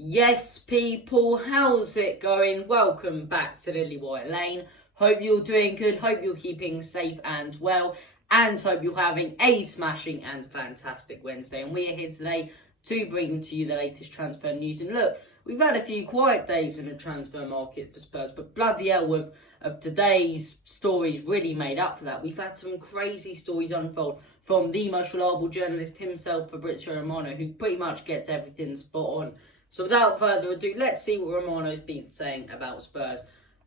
Yes, people, how's it going? Welcome back to Lily White Lane. Hope you're doing good, hope you're keeping safe and well, and hope you're having a smashing and fantastic Wednesday. And we are here today to bring to you the latest transfer news. And look, we've had a few quiet days in the transfer market for Spurs, but bloody hell, of today's stories really made up for that. We've had some crazy stories unfold from the most reliable journalist himself, Fabrizio Romano, who pretty much gets everything spot on. So without further ado, let's see what Romano's been saying about Spurs.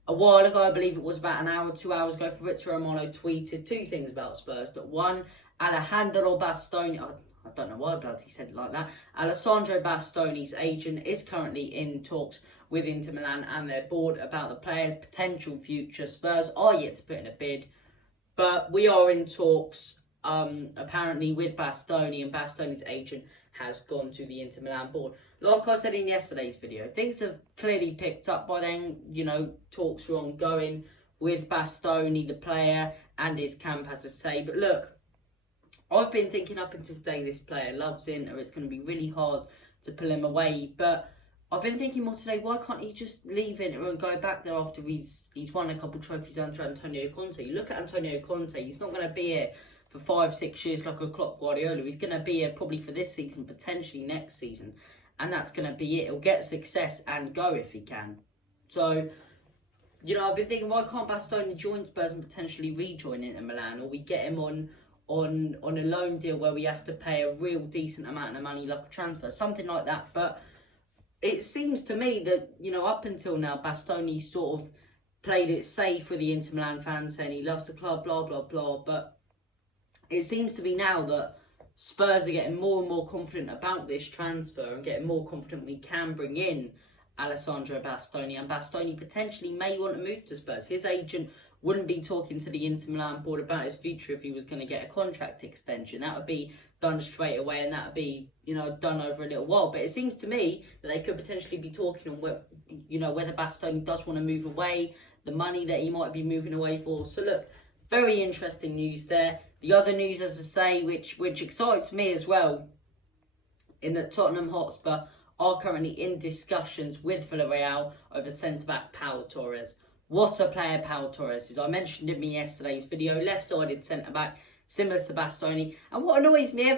A while ago, I believe it was about an hour, 2 hours ago, Fabrizio Romano tweeted two things about Spurs. That one, Alejandro Bastoni, I don't know why bloody said it like that. Alessandro Bastoni's agent is currently in talks with Inter Milan and their board about the player's potential future. Spurs are yet to put in a bid, but we are in talks apparently with Bastoni, and Bastoni's agent has gone to the Inter Milan board. Like I said in yesterday's video, things have clearly picked up by then. You know, talks are ongoing with Bastoni, the player, and his camp, as I say. But look, I've been thinking up until today this player loves Inter. It's going to be really hard to pull him away. But I've been thinking more today, why can't he just leave Inter and go back there after he's won a couple of trophies under Antonio Conte? You look at Antonio Conte, he's not going to be here for 5-6 years like a Klopp Guardiola. He's going to be here probably for this season, potentially next season. And that's going to be it. He'll get success and go if he can. So, you know, I've been thinking, why can't Bastoni join Spurs and potentially rejoin Inter Milan? Or we get him on a loan deal where we have to pay a real decent amount of money, like a transfer, something like that. But it seems to me that, you know, up until now, Bastoni sort of played it safe with the Inter Milan fans, saying he loves the club, blah, blah, blah. But it seems to be now that Spurs are getting more and more confident about this transfer and getting more confident we can bring in Alessandro Bastoni, and Bastoni potentially may want to move to Spurs. His agent wouldn't be talking to the Inter Milan board about his future if he was going to get a contract extension. That would be done straight away, and that would be, you know, done over a little while. But it seems to me that they could potentially be talking on what, you know, whether Bastoni does want to move away, the money that he might be moving away for. So look, very interesting news there. The other news, as I say, which excites me as well, in that Tottenham Hotspur are currently in discussions with Villarreal over centre-back Pau Torres. What a player Pau Torres is. I mentioned him in yesterday's video. Left-sided centre-back, similar to Bastoni. And what annoys me,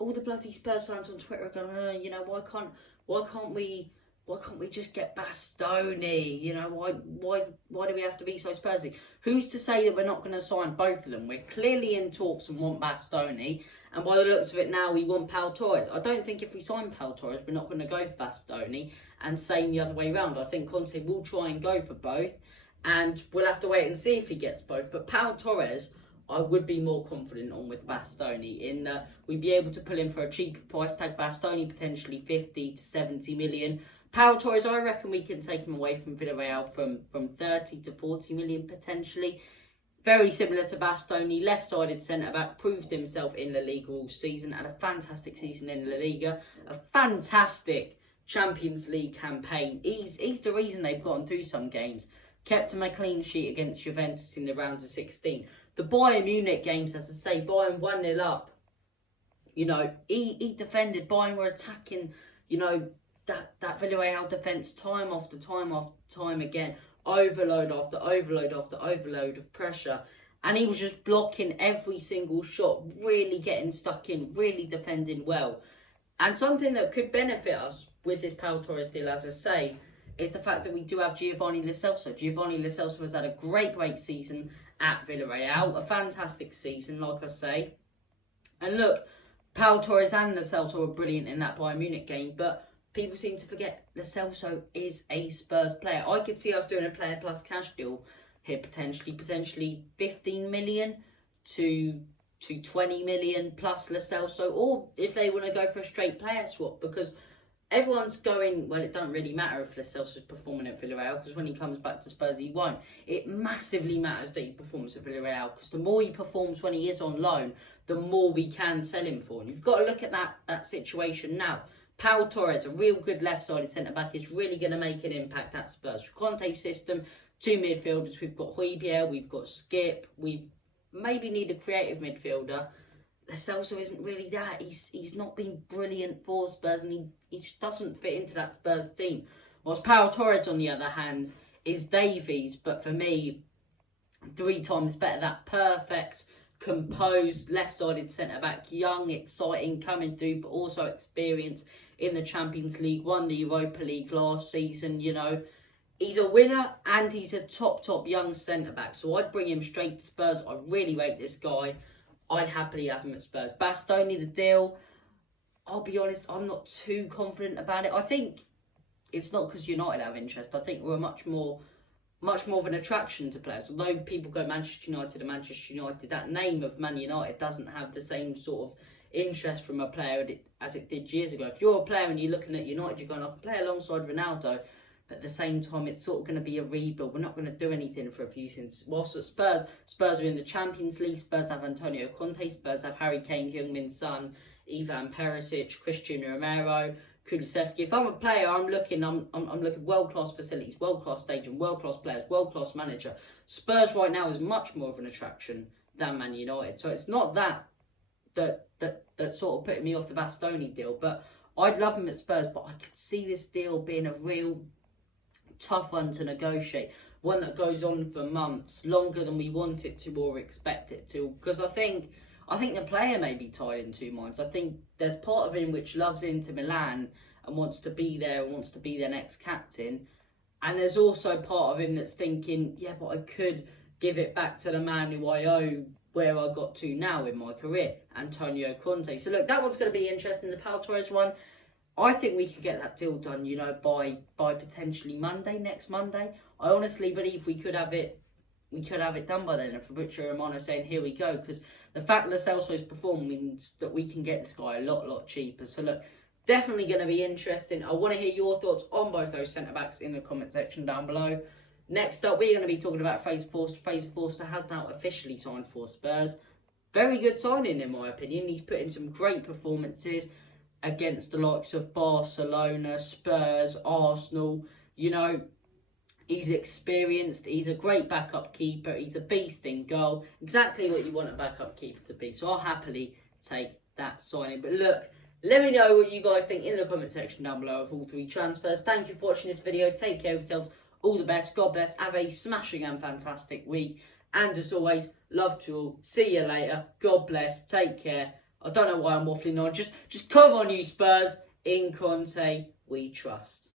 all the bloody Spurs fans on Twitter are going, you know, why can't we just get Bastoni? You know, why do we have to be so Spursy? Who's to say that we're not going to sign both of them? We're clearly in talks and want Bastoni, and by the looks of it now, we want Pau Torres. I don't think if we sign Pau Torres, we're not going to go for Bastoni, and same the other way around. I think Conte will try and go for both, and we'll have to wait and see if he gets both. But Pau Torres, I would be more confident on with Bastoni, in that we'd be able to pull him for a cheaper price tag. Bastoni potentially 50 to 70 million. Pau Torres, I reckon we can take him away from Villarreal from 30 to 40 million potentially. Very similar to Bastoni, left-sided centre-back, proved himself in La Liga all season, had a fantastic season in La Liga, a fantastic Champions League campaign. He's the reason they've gotten through some games. Kept him a clean sheet against Juventus in the round of 16. The Bayern Munich games, as I say, Bayern 1-0 up. You know, he defended, Bayern were attacking, you know, that Villarreal defence time after time again, overload after overload after overload of pressure, and he was just blocking every single shot, really getting stuck in, really defending well. And something that could benefit us with this Pau Torres deal, as I say, is the fact that we do have Giovanni Lo Celso. Giovanni Lo Celso has had a great season at Villarreal, a fantastic season, like I say. And look, Pau Torres and Lo Celso were brilliant in that Bayern Munich game, but people seem to forget Lo Celso is a Spurs player. I could see us doing a player plus cash deal here, potentially 15 million to 20 million plus Lo Celso, or if they want to go for a straight player swap, because everyone's going, well, it doesn't really matter if Lo Celso's performing at Villarreal, because when he comes back to Spurs, he won't. It massively matters that he performs at Villarreal, because the more he performs when he is on loan, the more we can sell him for. And you've got to look at that situation now. Pau Torres, a real good left-sided centre-back, is really going to make an impact at Spurs. With Conte's system, two midfielders, we've got Højbjerg, we've got Skip, we maybe need a creative midfielder. Lo Celso isn't really that. He's not been brilliant for Spurs, and he just doesn't fit into that Spurs team. Whilst Pau Torres, on the other hand, is Davies, but for me, 3 times better. That perfect, composed, left-sided centre-back, young, exciting, coming through, but also experienced in the Champions League, won the Europa League last season, you know. He's a winner and he's a top young centre-back. So I'd bring him straight to Spurs. I really rate this guy. I'd happily have him at Spurs. Bastoni, the deal. I'll be honest, I'm not too confident about it. I think it's not because United have interest. I think we're much more of an attraction to players. Although people go Manchester United and Manchester United, that name of Man United doesn't have the same sort of interest from a player as it did years ago. If you're a player and you're looking at United, you're going, I can play alongside Ronaldo. But at the same time, it's sort of going to be a rebuild. We're not going to do anything for a few seasons. Whilst at Spurs are in the Champions League. Spurs have Antonio Conte. Spurs have Harry Kane, Heung-min Son, Ivan Perisic, Christian Romero, Kulusevski. If I'm a player, I'm looking world-class facilities, world-class stadium, world-class players, world-class manager. Spurs right now is much more of an attraction than Man United. So it's not that sort of putting me off the Bastoni deal. But I'd love him at Spurs, but I could see this deal being a real tough one to negotiate, one that goes on for months, longer than we want it to or expect it to, because I think the player may be tied in 2 minds. I think there's part of him which loves Inter Milan and wants to be there and wants to be their next captain, and there's also part of him that's thinking, yeah, but I could give it back to the man who I owe where I got to now in my career, Antonio Conte. So look, that one's going to be interesting. The Pau Torres one, I think we could get that deal done, you know, by potentially next Monday. I honestly believe we could have it done by then. And Fabrizio Romano saying, here we go, because the fact that Celso's performed means that we can get this guy a lot cheaper. So look, definitely going to be interesting. I want to hear your thoughts on both those centre-backs in the comment section down below. Next up, we're going to be talking about Fraser Forster. Fraser Forster has now officially signed for Spurs. Very good signing, in my opinion. He's put in some great performances against the likes of Barcelona, Spurs, Arsenal. You know, he's experienced. He's a great backup keeper. He's a beast in goal. Exactly what you want a backup keeper to be. So I'll happily take that signing. But look, let me know what you guys think in the comment section down below of all 3 transfers. Thank you for watching this video. Take care of yourselves. All the best. God bless. Have a smashing and fantastic week. And as always, love to all. See you later. God bless. Take care. I don't know why I'm waffling on. Just come on, you Spurs. In Conte, we trust.